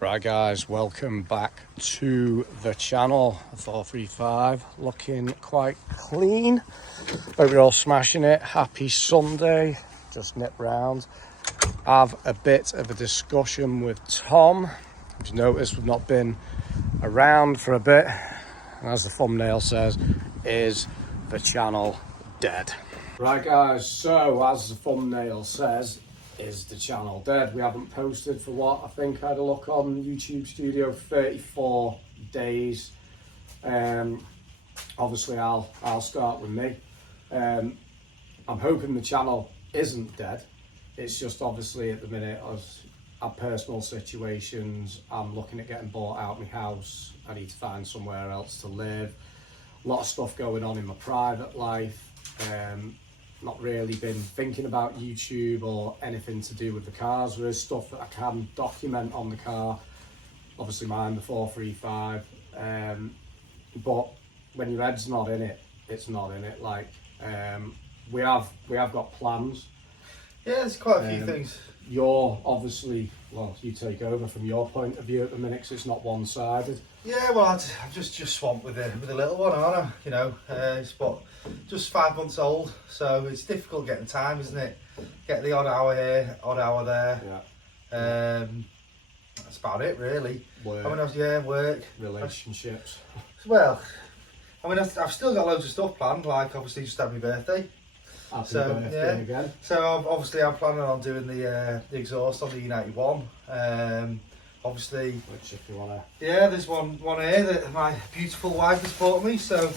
Right guys, welcome back to the channel. 435 looking quite clean. Hope you're all smashing it. Happy Sunday. Just nip round. Have a bit of a discussion with Tom. As you notice, we've not been around for a bit. And as the thumbnail says, is the channel dead? Right guys, so as the thumbnail says, is the channel dead? We haven't posted for what I think I had a look on YouTube Studio, 34 days. Obviously I'll start with me. I'm hoping the channel isn't dead. It's just obviously at the minute as our personal situations, I'm looking at getting bought out of my house. I need to find somewhere else to live. A lot of stuff going on in my private life. Not really been thinking about YouTube or anything to do with the cars. There is stuff that I can document on the car. Obviously mine, the 435. But when your head's not in it, it's not in it. Like we have got plans. Yeah, there's quite a few things. You're obviously, well, you take over from your point of view at the minute because it's not one-sided. Yeah, well, I'm just swamped with a little one, aren't I? You know, it's just 5 months old, so it's difficult getting time, isn't it? Get the odd hour here, odd hour there. Yeah. That's about it, really. Work. I mean, work, Relationships. Well, I mean, I've still got loads of stuff planned. Like, obviously, just had my birthday. Happy birthday again. So obviously, I'm planning on doing the exhaust on the E91. Obviously, Which, if you wanna. Yeah, there's one here that my beautiful wife has bought me. So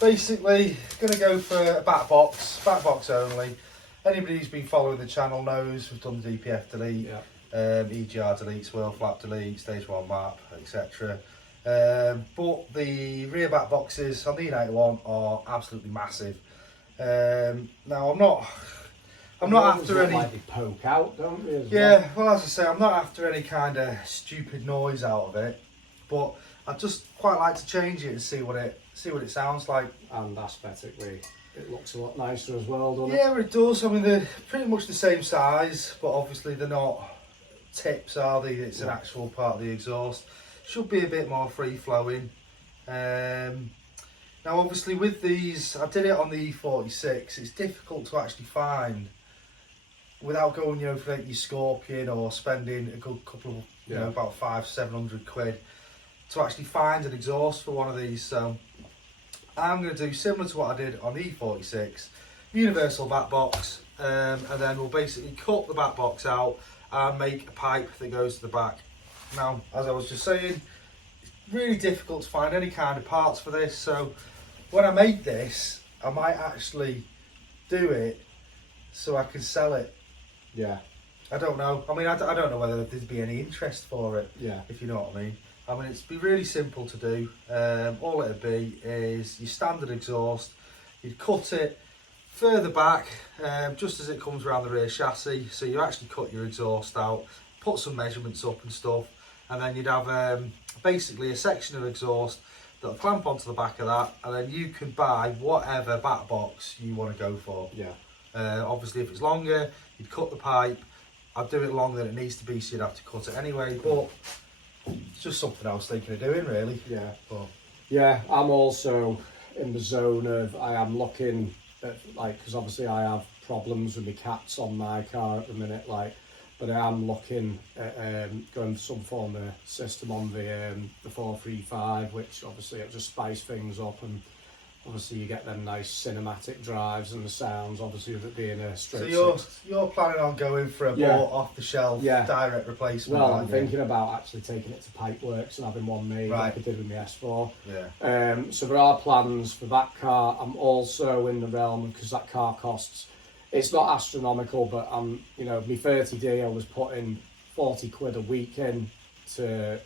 basically, gonna go for a back box only. Anybody who's been following the channel knows we've done the DPF delete, EGR delete, swirl flap delete, stage 1 map, etc. But the rear back boxes on the E91 are absolutely massive. Now I'm not after any. Like they poke out, don't they? Yeah, well, as I say, I'm not after any kind of stupid noise out of it, but I'd just quite like to change it and see what it sounds like. And aesthetically, it looks a lot nicer as well, doesn't it? Yeah, it does. I mean, they're pretty much the same size, but obviously they're not tips, are they? It's an actual part of the exhaust. Should be a bit more free flowing. Now, obviously, with these, I did it on the E46. It's difficult to actually find without going, for your Scorpion or spending a good couple of, about 500-700 quid to actually find an exhaust for one of these. So I'm going to do similar to what I did on the E46, universal back box, and then we'll basically cut the back box out and make a pipe that goes to the back. Now, as I was just saying, it's really difficult to find any kind of parts for this. So when I make this, I might actually do it so I can sell it. Yeah. I don't know. I mean, I don't know whether there'd be any interest for it. Yeah. If you know what I mean. I mean, it'd be really simple to do. All it'd be is your standard exhaust. You'd cut it further back, just as it comes around the rear chassis. So you actually cut your exhaust out, put some measurements up and stuff, and then you'd have basically a section of exhaust that'll clamp onto the back of that, and then you can buy whatever back box you want to go for. Yeah. Obviously, if it's longer, you'd cut the pipe. I'd do it longer than it needs to be, so you'd have to cut it anyway. But it's just something I was thinking of doing, really. Yeah. But Yeah, I'm also in the zone of I am looking at, like, because obviously I have problems with my cats on my car at the minute, like, but I am looking at going for some form of system on the 435, which obviously it just spice things up, and obviously you get them nice cinematic drives and the sounds, obviously with it being a straight. So you're planning on going for a bought off the shelf direct replacement? Well, I'm thinking about actually taking it to Pipeworks and having one made like I did with my S4. Yeah. So there are plans for that car. I'm also in the realm, because that car costs, it's not astronomical, but I'm, my 30D, I was putting 40 quid a week in to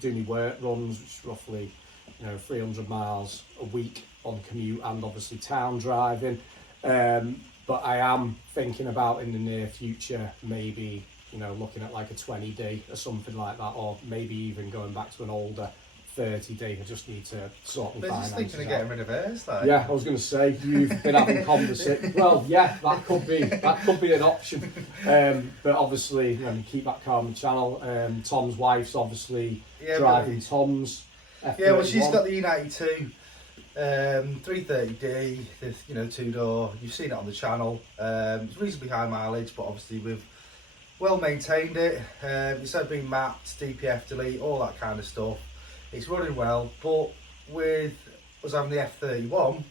do my work runs, which is roughly 300 miles a week on commute and obviously town driving. But I am thinking about in the near future maybe looking at like a 20D or something like that, or maybe even going back to an older 30D. I just need to sort my They're just finances thinking of out. getting rid of hers, like. Yeah, I was going to say you've been having conversations. Well, yeah, that could be an option. But obviously, keep that car on the channel. Tom's wife's obviously driving Tom's F31. Yeah, well, she's got the E92 330D, the 2-door. You've seen it on the channel. It's reasonably high mileage, but obviously we've well maintained it. It's been mapped, DPF delete, all that kind of stuff. It's running well, but with us having the F31,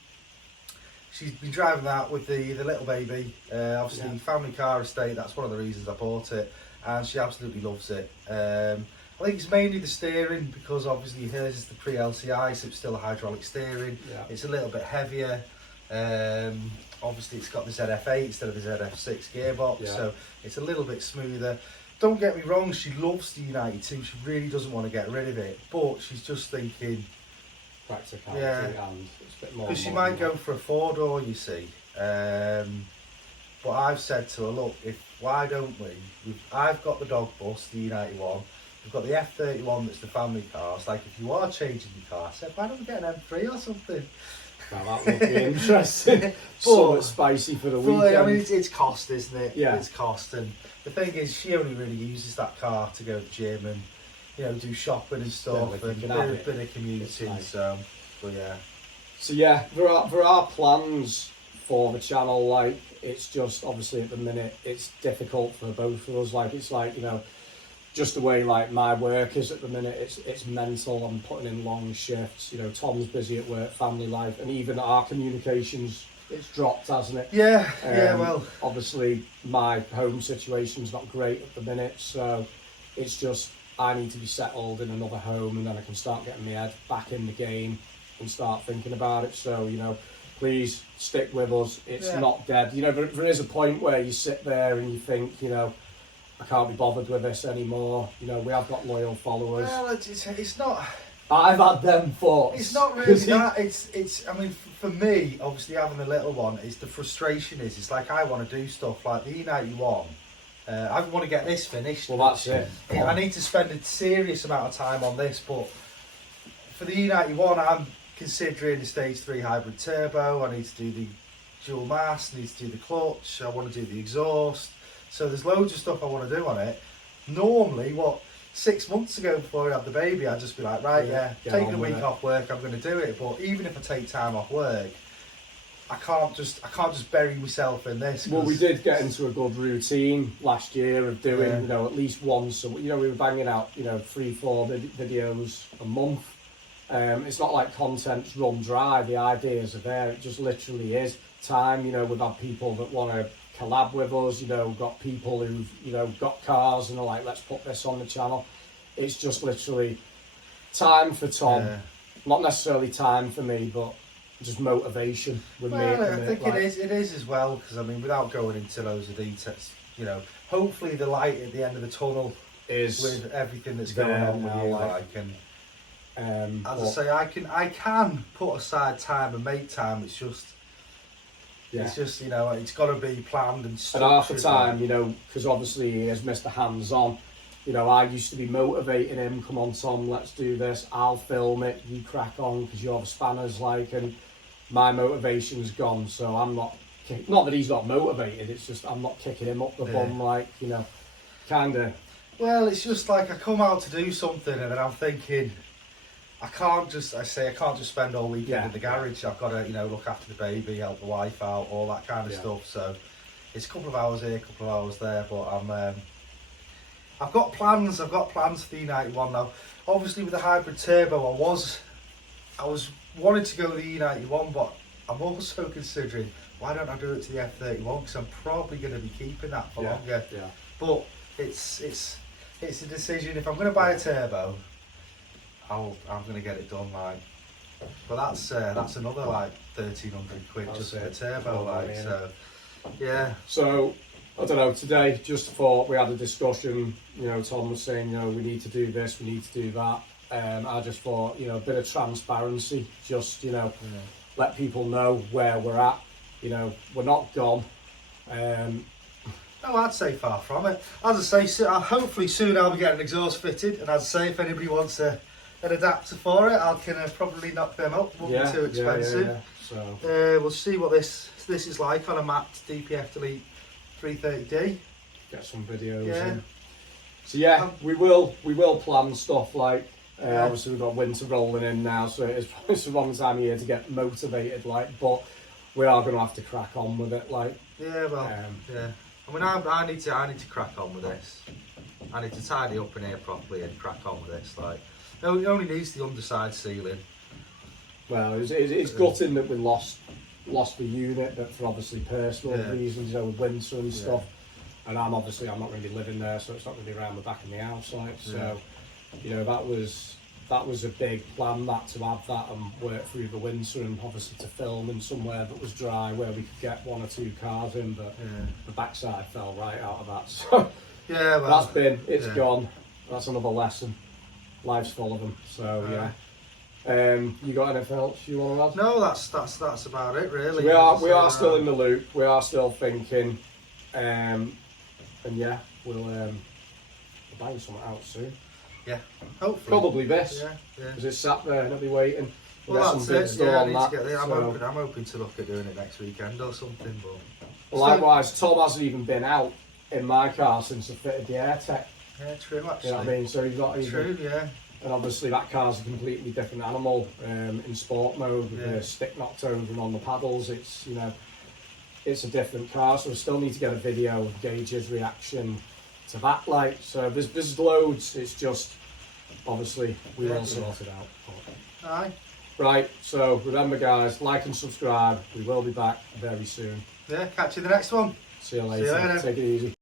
she's been driving that with the little baby. Obviously, family car estate, that's one of the reasons I bought it, and she absolutely loves it. I think it's mainly the steering, because obviously hers is the pre-LCI, so it's still a hydraulic steering. Yeah. It's a little bit heavier. Obviously it's got the ZF8 instead of the ZF6 gearbox, so it's a little bit smoother. Don't get me wrong, she loves the U92, she really doesn't want to get rid of it, but she's just thinking practicality and it's a bit more. Because she might go for a 4-door, you see. But I've said to her, look, why don't I've got the dog bus, the U91, we've got the F31 that's the family car. It's like, if you are changing your car, I said, why don't we get an M3 or something? Now that would be interesting. Somewhat spicy for the weekend. I mean, it's cost, isn't it? Yeah. It's cost, and the thing is, she only really uses that car to go to the gym and do shopping and stuff, and a bit of commuting. Nice. So yeah. There are plans for the channel. Like, it's just obviously at the minute it's difficult for both of us. Like, it's like, just the way like my work is at the minute, it's mental. I'm putting in long shifts. Tom's busy at work, family life, and even our communications, it's dropped, hasn't it? Yeah. Well, obviously my home situation's not great at the minute, so it's just I need to be settled in another home, and then I can start getting my head back in the game and start thinking about it. So please stick with us. It's not dead. There is a point where you sit there and you think, I can't be bothered with this anymore. We have got loyal followers. Well, it's not. I've had them thoughts. It's not really that. It's. I mean, for me, obviously having the little one, it's the frustration. It's like I want to do stuff like the E91. I want to get this finished. Well, that's it. I need to spend a serious amount of time on this, but for the E91, I'm considering the Stage 3 hybrid turbo. I need to do the dual mass. I need to do the clutch. I want to do the exhaust. So there's loads of stuff I want to do on it. Normally, 6 months ago before I had the baby, I'd just be like, taking a week off work, I'm going to do it. But even if I take time off work, I can't just bury myself in this. Well, we did get into a good routine last year of doing, at least once. We were banging out, 3-4 videos a month. It's not like content's run dry. The ideas are there. It just literally is time. We've had people that want to collab with us, got people who've, got cars and are like, let's put this on the channel. It's just literally time for Tom. Not necessarily time for me, but just motivation with me. I think it is as well, because I mean, without going into loads of details, hopefully the light at the end of the tunnel is with everything that's going on with you, as I say, I can put aside time and make time. It's just it's just it's got to be planned and structured. And half the time, because obviously he is Mr. Hands-on. I used to be motivating him. Come on, Tom, let's do this. I'll film it. You crack on because you're the spanners, and my motivation's gone. So I'm not that he's not motivated. It's just I'm not kicking him up the bum, kind of. Well, it's just like I come out to do something and then I'm thinking, I can't just spend all weekend in the garage. I've got to, look after the baby, help the wife out, all that kind of stuff. So it's a couple of hours here, a couple of hours there, but I've got plans for the E91 now. Obviously with the hybrid turbo, I was wanting to go with the E91, but I'm also considering, why don't I do it to the F31, because I'm probably going to be keeping that for longer. Yeah. But it's a decision. If I'm going to buy a turbo, I'm going to get it done, but that's another 1,300 quid just for a turbo, So I don't know, today just thought we had a discussion, Tom was saying, we need to do this, we need to do that. I just thought, a bit of transparency, just, let people know where we're at. We're not gone. No, I'd say far from it. As I say, hopefully soon I'll be getting an exhaust fitted, and as I say, if anybody wants to an adapter for it, I can probably knock them up. Won't be too expensive. Yeah. So We'll see what this is like on a mapped DPF Delete 330D. get some videos. Yeah. In. So yeah, we will plan stuff like. Obviously, we've got winter rolling in now, so it's probably the wrong time of year to get motivated. Like, but we are going to have to crack on with it. Like, yeah, well, yeah. I mean, I need to crack on with this. I need to tidy up in here properly and crack on with this. Like, it only needs the underside ceiling. Well, it's gutting that we lost the unit, but for obviously personal reasons, you know, with winter and stuff. And I'm not really living there, so it's not really around the back of my house, like so. You know, that was a big plan, that to have that and work through the winter, and obviously to film in somewhere that was dry where we could get 1 or 2 cars in, but the backside fell right out of that. So yeah, well, it's gone. That's another lesson. Life's full of them. So you got anything else you want to add? No, that's about it really. So we are still in the loop. We are still thinking, and yeah, we'll bang something out soon. Yeah, hopefully. Probably this. Yeah. Because it's sat there and I'll be waiting. Well, get that's it. Yeah, I need to get there. I'm so. hoping to look at doing it next weekend or something. But Well, likewise, Tom hasn't even been out in my car since I fitted the AirTech. yeah, true actually. You know what I mean? So he's not even. True, yeah. And obviously that car's a completely different animal in sport mode with the stick noctones and on the paddles. It's it's a different car, so we still need to get a video of Gage's reaction to that. Like, so there's loads. It's just obviously we will sort it out. Aye. Right. So remember, guys, like and subscribe. We will be back very soon. Yeah, catch you in the next one. See you later. See you later. Take it easy.